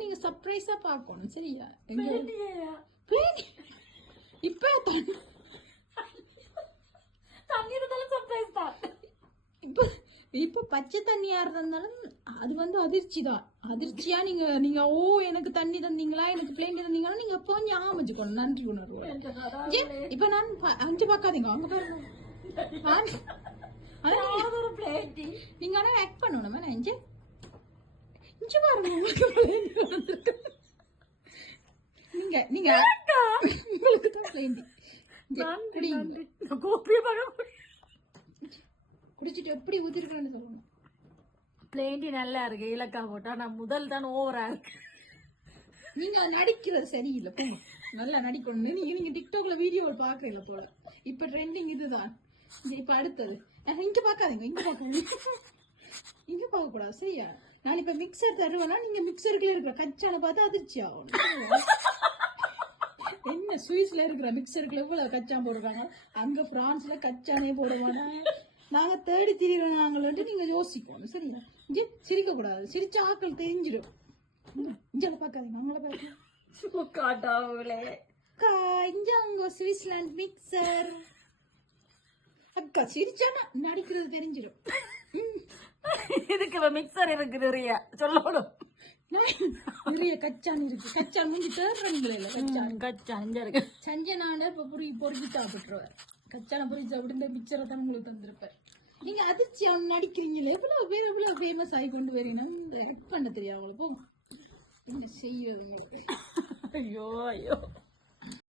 நீங்க சர்ப்ரைஸா பாக்கணும் சரியா? இப்ப தண்ணீர் சர்ப்ரைஸ் தான். இப்ப பச்சை தண்ணியா இருந்தாலும் அது வந்து அதிர்ச்சி தான். அதிர்ச்சியா நீங்க ஓ எனக்கு தண்ணி தந்தீங்களா, எனக்கு பிளேன் தந்தீங்களா, நீங்க எப்போ ஞாபகம் வச்சுக்கணும் நன்றி உணர்வு. இப்ப நான் 5 பாக்காதீங்க அங்க பாருங்க. நீங்க ஆனா ஆக்ட் பண்ணணும். இஞ்சி பாருங்க நீங்க நீங்க உங்களுக்கு தான் பிளேண்டி குடிச்சிட்டு எப்படி ஊத்திருக்கேன்னு சொல்லணும். பிளேண்டி நல்லா இருக்கு இலக்கா போட்டா. நான் முதல் தான் ஓவரா இருக்கு. நீங்க நடிக்கிறது சரியில்லை. போங்க நல்லா நடிக்கணும். நீங்க டிக்டாக்ல வீடியோ பாக்குறீங்க போல. இப்ப ட்ரெண்டிங் இதுதான். இப்ப அடுத்தது இங்க பாக்காதீங்க. இங்க பார்க்க கூடாது சரியா? நான் இப்ப மிக்சர் தருவேன்னா நீங்க மிக்சருக்குள்ள இருக்கிற கச்சான பார்த்து அதிர்ச்சி ஆகும். என்ன சுவிஸ்ல இருக்கிற மிக்சருக்குள்ள எவ்வளவு கச்சான் போடுறாங்க, அங்க பிரான்ஸ்ல கச்சானே போடுவாங்க. நாங்க தேடி திரிவாங்கன்னு நீங்க யோசிக்கணும் சரியா? இங்க சிரிக்க கூடாது. சிரிச்ச ஆக்கள் தெரிஞ்சிடும். இஞ்சல பாக்காதீங்க. அவங்கள பாருங்க. இங்க உங்க சுவிஸ்லாந்து மிக்சர் அக்கா சிரிச்சானா நடிக்கிறது தெரிஞ்சிடும். இதுக்கு மிக்சர் இருக்கு நிறைய சொல்லணும். நிறைய கச்சான் இருக்கு. கச்சான் முடிஞ்சு தேடுறீங்களே இல்ல கச்சான் இருக்கு. சஞ்சனான இப்ப பொறிச்சு சாப்பிட்டுருவார். கச்சான பொறிச்சு சாப்பிட்டு மிக்சரை தான் உங்களுக்கு தந்திருப்பார். நீங்க அதிர்ச்சி அவன் நடிக்கிறீங்களே எவ்வளவு ஃபேமஸ் ஆகி கொண்டு வரீங்கன்னா ஆக்ட் பண்ண தெரியும் அவங்களுக்கு. போகும் செய்யறது. ஐயோ